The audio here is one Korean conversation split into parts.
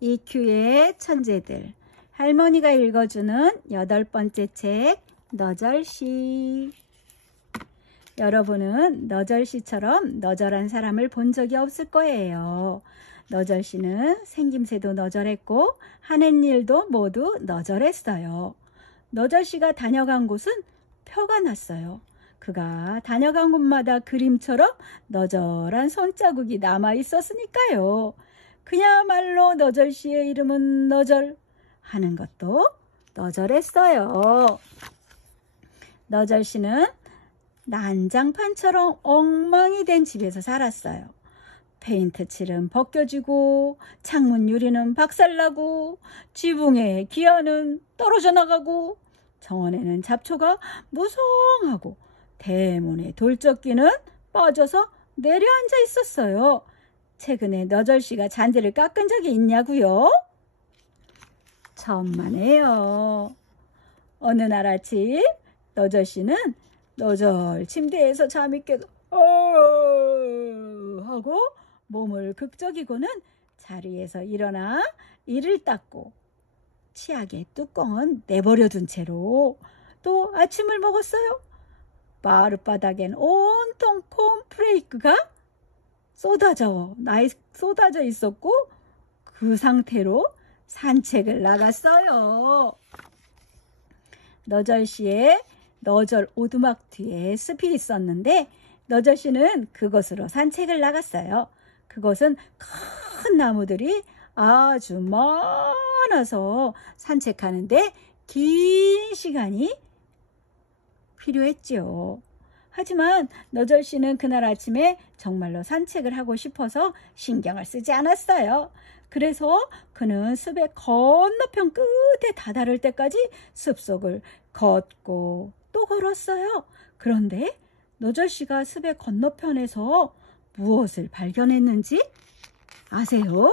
EQ의 천재들. 할머니가 읽어주는 8번째 책, 너절시. 여러분은 너절시처럼 너절한 사람을 본 적이 없을 거예요. 너절시는 생김새도 너절했고 하는 일도 모두 너절했어요. 너절시가 다녀간 곳은 표가 났어요. 그가 다녀간 곳마다 그림처럼 너절한 손자국이 남아 있었으니까요. 그야말로 너절시의 이름은 너절. 하는 것도 너절했어요. 너절시는 난장판처럼 엉망이 된 집에서 살았어요. 페인트 칠은 벗겨지고 창문 유리는 박살나고 지붕에 기아는 떨어져 나가고 정원에는 잡초가 무성하고 대문에 돌적기는 빠져서 내려앉아 있었어요. 최근에 너절씨가 잔디를 깎은 적이 있냐고요? 천만에요. 어느 날 아침 너절씨는 너절 침대에서 잠이 깨서 하고 몸을 극적이고는 자리에서 일어나 이를 닦고 치약의 뚜껑은 내버려둔 채로 또 아침을 먹었어요. 마룻바닥엔 온통 콘프레이크가 쏟아져 있었고 그 상태로 산책을 나갔어요. 너절시에 너절 오두막 뒤에 숲이 있었는데 너절시는 그곳으로 산책을 나갔어요. 그곳은 큰 나무들이 아주 많아서 산책하는데 긴 시간이 필요했지요. 하지만 너절시는 그날 아침에 정말로 산책을 하고 싶어서 신경을 쓰지 않았어요. 그래서 그는 숲의 건너편 끝에 다다를 때까지 숲속을 걷고 또 걸었어요. 그런데 너절시가 숲의 건너편에서 무엇을 발견했는지 아세요?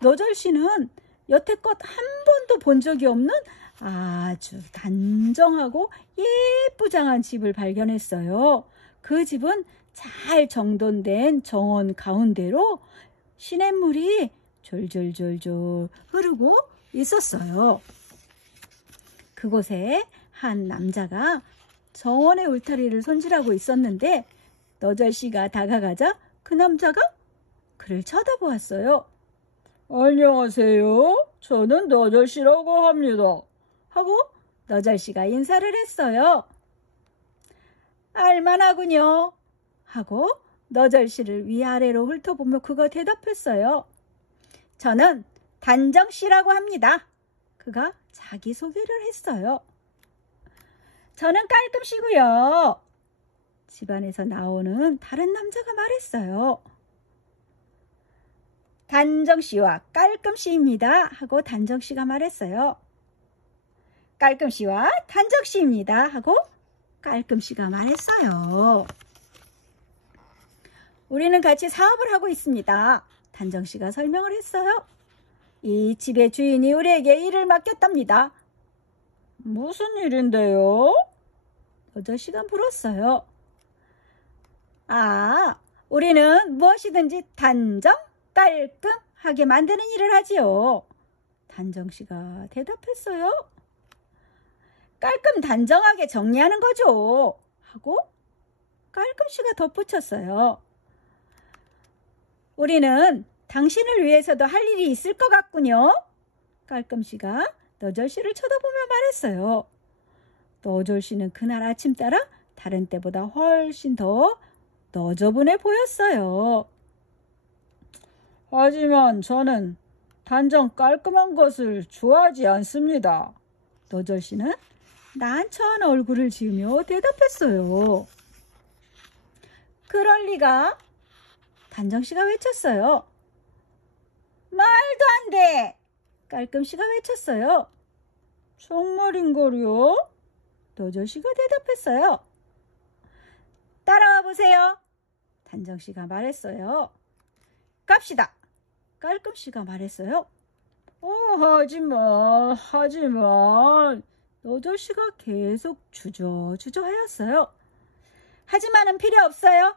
너절시는 여태껏 한 번도 본 적이 없는 아주 단정하고 예쁘장한 집을 발견했어요. 그 집은 잘 정돈된 정원 가운데로 시냇물이 졸졸졸졸 흐르고 있었어요. 그곳에 한 남자가 정원의 울타리를 손질하고 있었는데 너절시가 다가가자 그 남자가 그를 쳐다보았어요. 안녕하세요. 저는 너절시라고 합니다. 하고 너절시가 인사를 했어요. 알만하군요. 하고 너절시를 위아래로 훑어보며 그가 대답했어요. 저는 단정씨라고 합니다. 그가 자기소개를 했어요. 저는 깔끔씨고요. 집안에서 나오는 다른 남자가 말했어요. 단정씨와 깔끔씨입니다. 하고 단정씨가 말했어요. 깔끔씨와 단정씨입니다. 하고 깔끔씨가 말했어요. 우리는 같이 사업을 하고 있습니다. 단정씨가 설명을 했어요. 이 집의 주인이 우리에게 일을 맡겼답니다. 무슨 일인데요? 너절시가 물었어요. 우리는 무엇이든지 단정, 깔끔하게 만드는 일을 하지요. 단정씨가 대답했어요. 깔끔 단정하게 정리하는 거죠. 하고 깔끔씨가 덧붙였어요. 우리는 당신을 위해서도 할 일이 있을 것 같군요. 깔끔씨가 너절씨를 쳐다보며 말했어요. 너절씨는 그날 아침 따라 다른 때보다 훨씬 더 너저분해 보였어요. 하지만 저는 단정 깔끔한 것을 좋아하지 않습니다. 너절씨는 난처한 얼굴을 지으며 대답했어요. 그럴 리가. 단정씨가 외쳤어요. 말도 안 돼. 깔끔씨가 외쳤어요. 정말인걸요? 너절씨가 대답했어요. 따라와 보세요. 단정씨가 말했어요. 갑시다. 깔끔씨가 말했어요. 하지만 너절씨가 계속 주저하였어요. 하지만은 필요 없어요.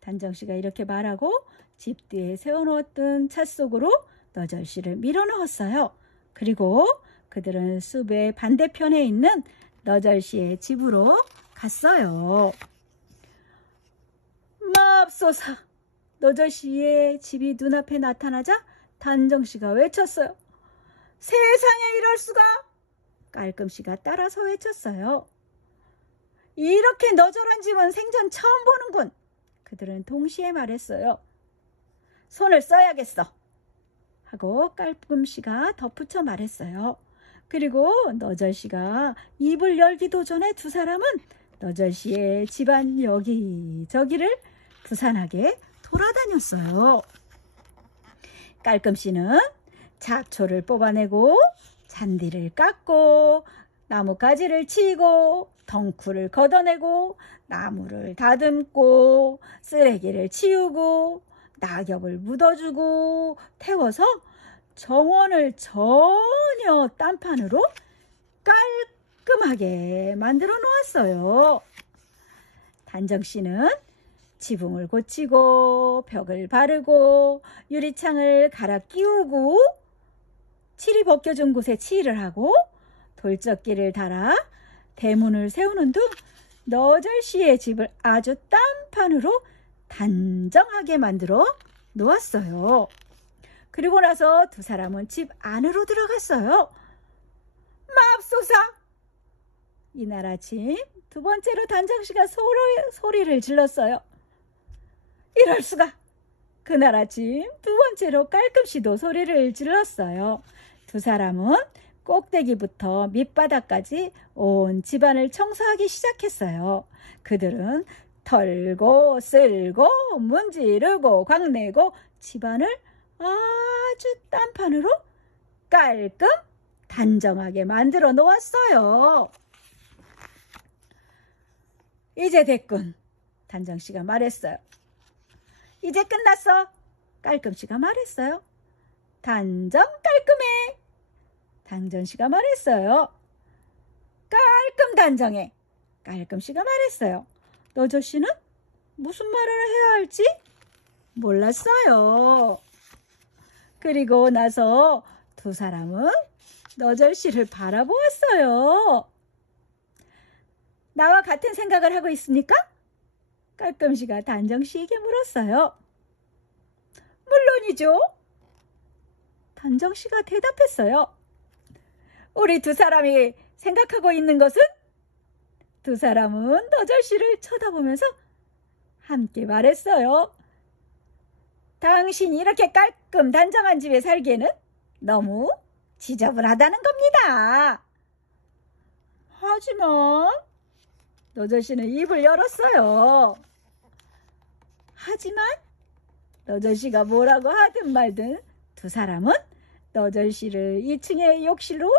단정씨가 이렇게 말하고 집 뒤에 세워놓았던 차 속으로 너절씨를 밀어넣었어요. 그리고 그들은 숲의 반대편에 있는 너절씨의 집으로 갔어요. 맙소사! 너절씨의 집이 눈앞에 나타나자 단정씨가 외쳤어요. 세상에 이럴 수가! 깔끔씨가 따라서 외쳤어요. 이렇게 너절한 집은 생전 처음 보는군. 그들은 동시에 말했어요. 손을 써야겠어. 하고 깔끔씨가 덧붙여 말했어요. 그리고 너절씨가 입을 열기도 전에 두 사람은 너절씨의 집안 여기저기를 부산하게 돌아다녔어요. 깔끔씨는 잡초를 뽑아내고 잔디를 깎고 나뭇가지를 치고 덩쿨을 걷어내고 나무를 다듬고 쓰레기를 치우고 낙엽을 묻어주고 태워서 정원을 전혀 딴판으로 깔끔하게 만들어 놓았어요. 단정씨는 지붕을 고치고 벽을 바르고 유리창을 갈아 끼우고 칠이 벗겨진 곳에 칠을 하고 돌적기를 달아 대문을 세우는 등 너절씨의 집을 아주 딴판으로 단정하게 만들어 놓았어요. 그리고 나서 두 사람은 집 안으로 들어갔어요. 맙소사! 이날 아침 두 번째로 단정씨가 소리를 질렀어요. 이럴 수가! 그날 아침 두 번째로 깔끔씨도 소리를 질렀어요. 두 사람은 꼭대기부터 밑바닥까지 온 집안을 청소하기 시작했어요. 그들은 털고 쓸고 문지르고 광내고 집안을 아주 딴판으로 깔끔 단정하게 만들어 놓았어요. 이제 됐군. 단정씨가 말했어요. 이제 끝났어. 깔끔씨가 말했어요. 단정 깔끔해. 단정씨가 말했어요. 깔끔 단정해. 깔끔씨가 말했어요. 너절씨는 무슨 말을 해야 할지 몰랐어요. 그리고 나서 두 사람은 너절씨를 바라보았어요. 나와 같은 생각을 하고 있습니까? 깔끔씨가 단정씨에게 물었어요. 물론이죠. 단정씨가 대답했어요. 우리 두 사람이 생각하고 있는 것은? 두 사람은 너절씨를 쳐다보면서 함께 말했어요. 당신이 이렇게 깔끔 단정한 집에 살기에는 너무 지저분하다는 겁니다. 하지만 너절씨는 입을 열었어요. 하지만 너절씨가 뭐라고 하든 말든 두 사람은 너절씨를 2층의 욕실로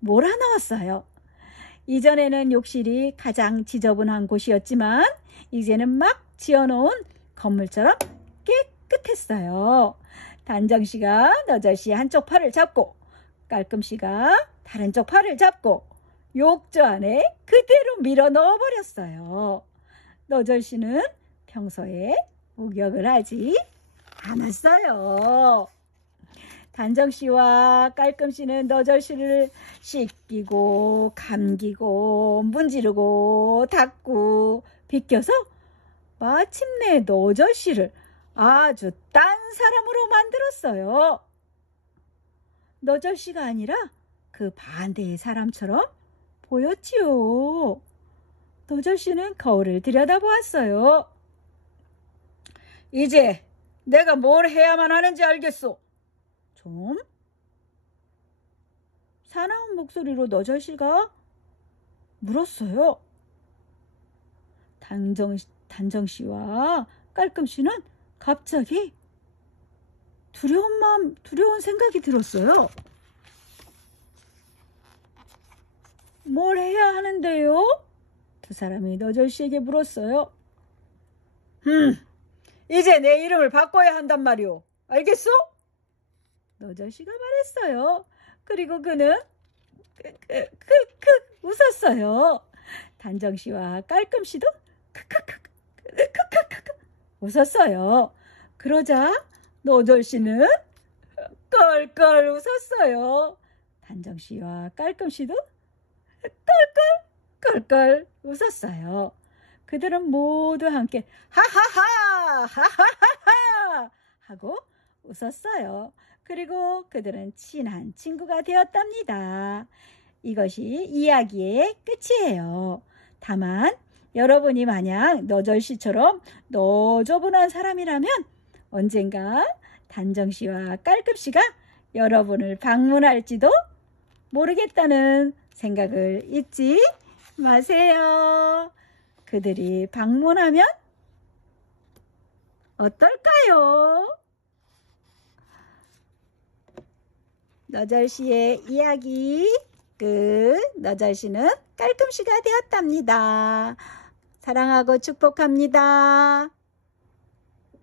몰아넣었어요. 이전에는 욕실이 가장 지저분한 곳이었지만 이제는 막 지어놓은 건물처럼 깨끗했어요. 단정씨가 너절씨의 한쪽 팔을 잡고 깔끔씨가 다른 쪽 팔을 잡고 욕조 안에 그대로 밀어 넣어버렸어요. 너절씨는 평소에 목욕을 하지 않았어요. 단정씨와 깔끔씨는 너절씨를 씻기고 감기고 문지르고 닦고 빗겨서 마침내 너절씨를 아주 딴 사람으로 만들었어요. 너절씨가 아니라 그 반대의 사람처럼 보였지요. 너절씨는 거울을 들여다보았어요. 이제 내가 뭘 해야만 하는지 알겠소. 좀? 사나운 목소리로 너절씨가 물었어요. 단정씨와 깔끔씨는 갑자기 두려운 생각이 들었어요. 뭘 해야 하는데요? 두 사람이 너절씨에게 물었어요. 이제 내 이름을 바꿔야 한단 말이오. 알겠소? 너절씨가 말했어요. 그리고 그는 크크크 웃었어요. 단정씨와 깔끔씨도 크크크 웃었어요. 그러자 너절씨는 껄껄 웃었어요. 단정씨와 깔끔씨도 껄껄 웃었어요. 그들은 모두 함께 하하하 하하하하 하고 웃었어요. 그리고 그들은 친한 친구가 되었답니다. 이것이 이야기의 끝이에요. 다만 여러분이 만약 너절씨처럼 너저분한 사람이라면 언젠가 단정씨와 깔끔씨가 여러분을 방문할지도 모르겠다는 생각을 잊지 마세요. 그들이 방문하면 어떨까요? 너절씨의 이야기 끝. 너절씨는 깔끔씨가 되었답니다. 사랑하고 축복합니다.